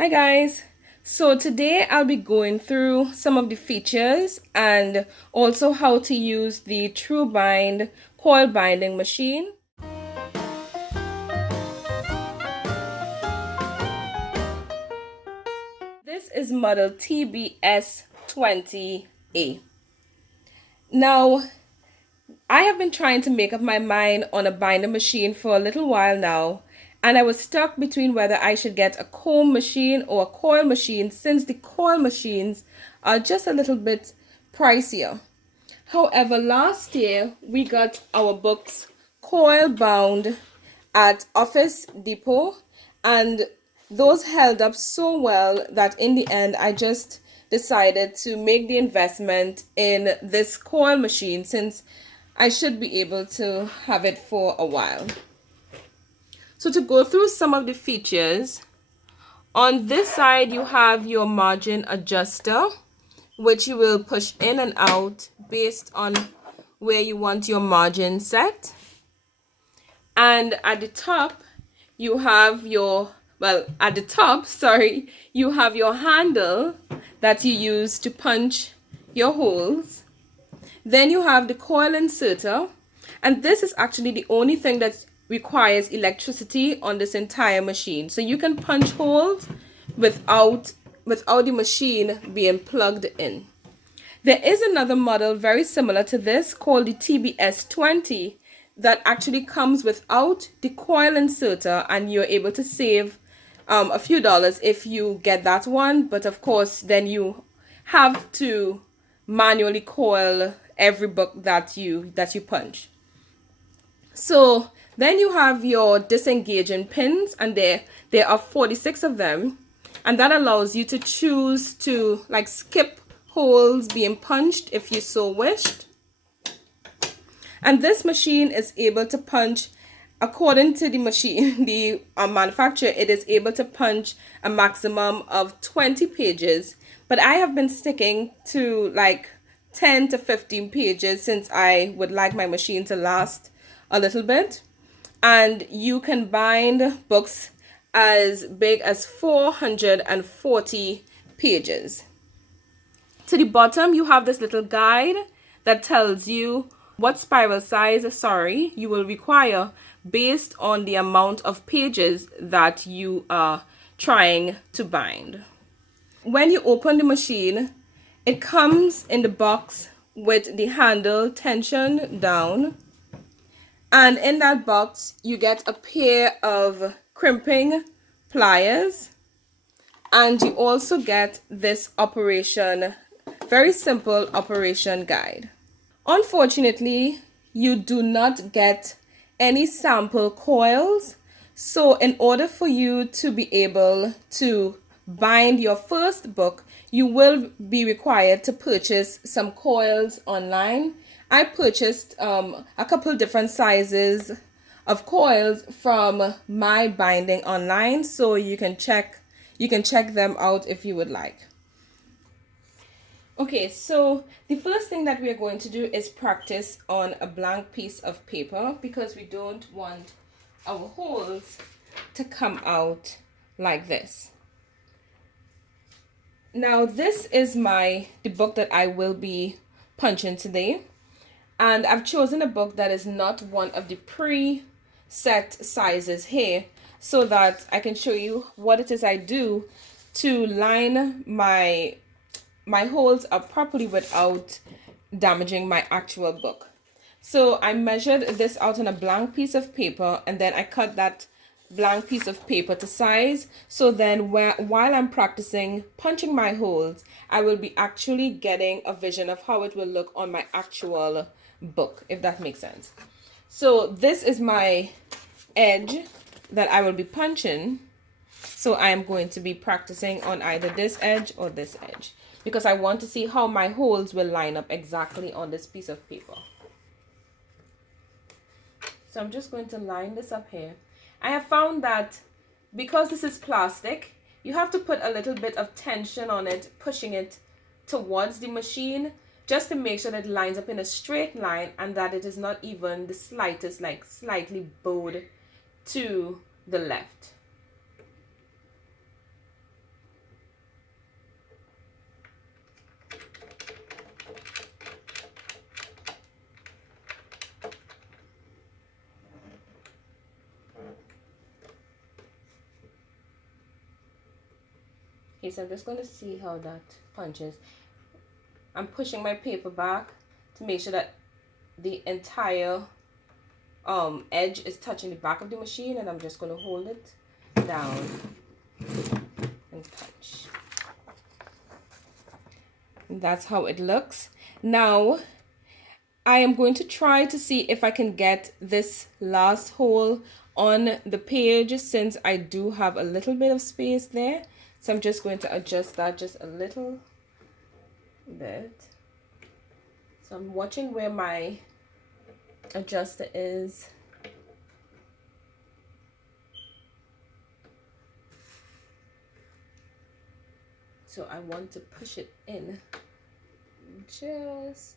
Hi guys, so today I'll be going through some of the features and also how to use the TruBind coil binding machine. This is model TB-S20A. Now, I have been trying to make up my mind on a binder machine for a little while now, and I was stuck between whether I should get a comb machine or a coil machine, since the coil machines are just a little bit pricier. However, last year we got our books coil bound at Office Depot, and those held up so well that in the end I just decided to make the investment in this coil machine, since I should be able to have it for a while. So to go through some of the features, on this side you have your margin adjuster, which you will push in and out based on where you want your margin set. And at the top you have your, you have your handle that you use to punch your holes. Then you have the coil inserter, and this is actually the only thing that requires electricity on this entire machine. So you can punch holes without the machine being plugged in. There is another model very similar to this called the TB-S20 that actually comes without the coil inserter, and you're able to save a few dollars if you get that one. But of course, then you have to manually coil every book that you punch. So then you have your disengaging pins, and there are 46 of them, and that allows you to choose to like skip holes being punched if you so wished. And this machine is able to punch, according to the machine, the manufacturer, it is able to punch a maximum of 20 pages, but I have been sticking to like 10 to 15 pages since I would like my machine to last a little bit. And you can bind books as big as 440 pages. To the bottom you have this little guide that tells you what spiral size you will require based on the amount of pages that you are trying to bind. When you open the machine, it comes in the box with the handle tension down, and in that box you get a pair of crimping pliers, and you also get this very simple operation guide. Unfortunately, you do not get any sample coils, so in order for you to be able to bind your first book, you will be required to purchase some coils online. I purchased a couple different sizes of coils from My Binding online, so you can check them out if you would like. Okay, so the first thing that we are going to do is practice on a blank piece of paper, because we don't want our holes to come out like this. Now this is the book that I will be punching today, and I've chosen a book that is not one of the pre-set sizes here, so that I can show you what it is I do to line my holes up properly without damaging my actual book. So I measured this out on a blank piece of paper, and then I cut that blank piece of paper to size, so then while I'm practicing punching my holes, I will be actually getting a vision of how it will look on my actual book, if that makes sense. So this is my edge that I will be punching, so I am going to be practicing on either this edge or this edge, because I want to see how my holes will line up exactly on this piece of paper. So I'm just going to line this up here. I have found that because this is plastic, you have to put a little bit of tension on it, pushing it towards the machine, just to make sure that it lines up in a straight line and that it is not even the slightest, like slightly bowed to the left. Okay, so I'm just going to see how that punches. I'm pushing my paper back to make sure that the entire edge is touching the back of the machine, and I'm just going to hold it down and punch. And that's how it looks. Now I am going to try to see if I can get this last hole on the page, since I do have a little bit of space there. So I'm just going to adjust that just a little bit. So I'm watching where my adjuster is. So I want to push it in just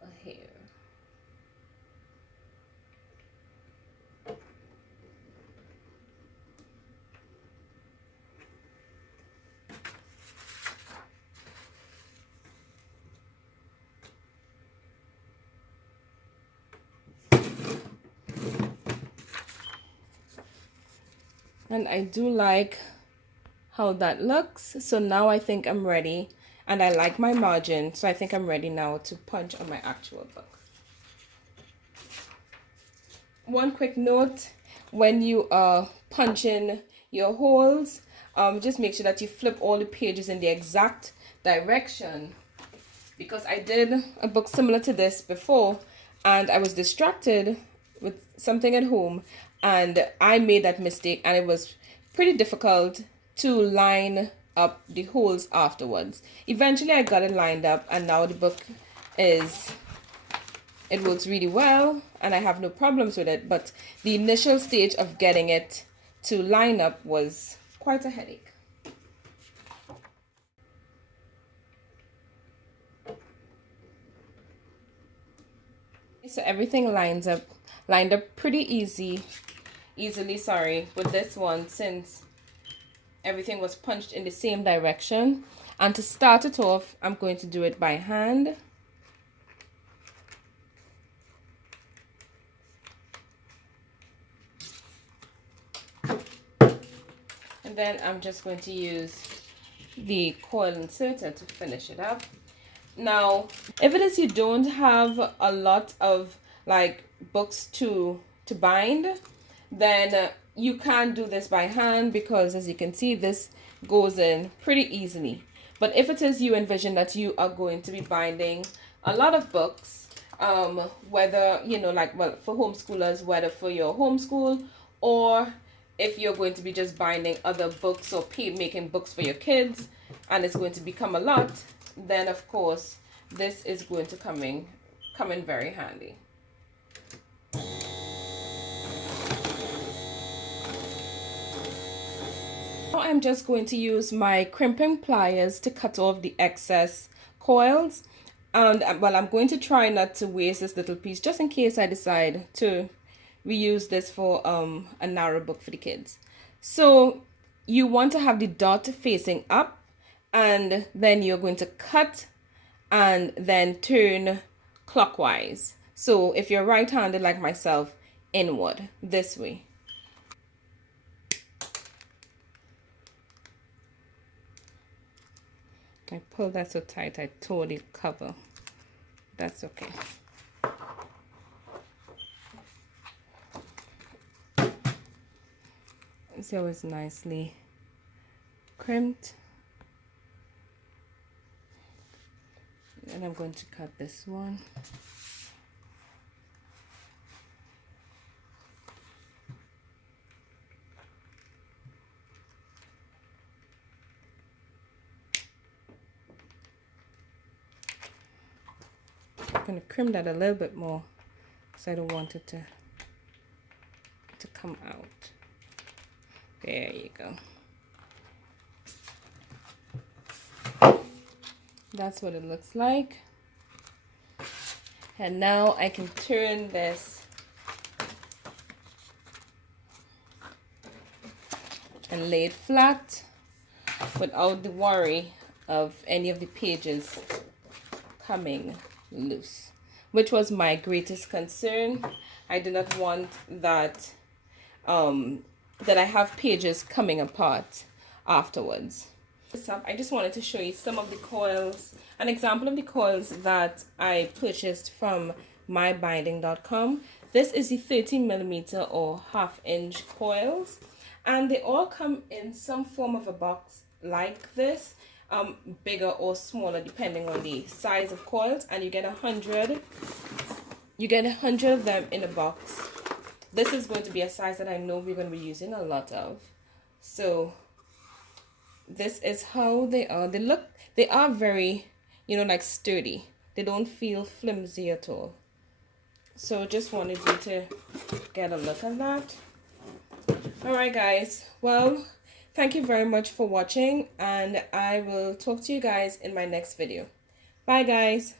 a hair. And I do like how that looks. So now I think I'm ready, and I like my margin, so I think I'm ready now to punch on my actual book. One quick note, when you are punching your holes, just make sure that you flip all the pages in the exact direction, because I did a book similar to this before and I was distracted with something at home and I made that mistake, and it was pretty difficult to line up the holes afterwards. Eventually I got it lined up, and now the book it works really well and I have no problems with it, but the initial stage of getting it to line up was quite a headache. So everything lined up pretty easily, with this one, since everything was punched in the same direction. And to start it off, I'm going to do it by hand. And then I'm just going to use the coil inserter to finish it up. Now, if it is you don't have a lot of like books to bind, then you can do this by hand, because as you can see, this goes in pretty easily. But if it is you envision that you are going to be binding a lot of books, whether, you know, like, well, for homeschoolers, whether for your homeschool, or if you're going to be just binding other books or making books for your kids, and it's going to become a lot, then of course this is going to come in very handy. Now I'm just going to use my crimping pliers to cut off the excess coils, and well, I'm going to try not to waste this little piece, just in case I decide to reuse this for a narrow book for the kids. So you want to have the dot facing up, and then you're going to cut and then turn clockwise. So if you're right-handed like myself, inward, this way. I pulled that so tight I tore the cover. That's okay. See how it's nicely crimped. And I'm going to cut this one. I'm going to crimp that a little bit more, because I don't want it to come out. There you go. That's what it looks like. And now I can turn this and lay it flat without the worry of any of the pages coming loose, which was my greatest concern. I do not want that that I have pages coming apart afterwards. I just wanted to show you some of the coils, an example of the coils that I purchased from mybinding.com. This is the 30mm or half-inch coils, and they all come in some form of a box like this, bigger or smaller depending on the size of coils, and you get 100 of them in a box. This is going to be a size that I know we're going to be using a lot of. So this is how they are. They are very, like sturdy. They don't feel flimsy at all. So just wanted you to get a look at that. All right, guys. Well, thank you very much for watching, and I will talk to you guys in my next video. Bye, guys.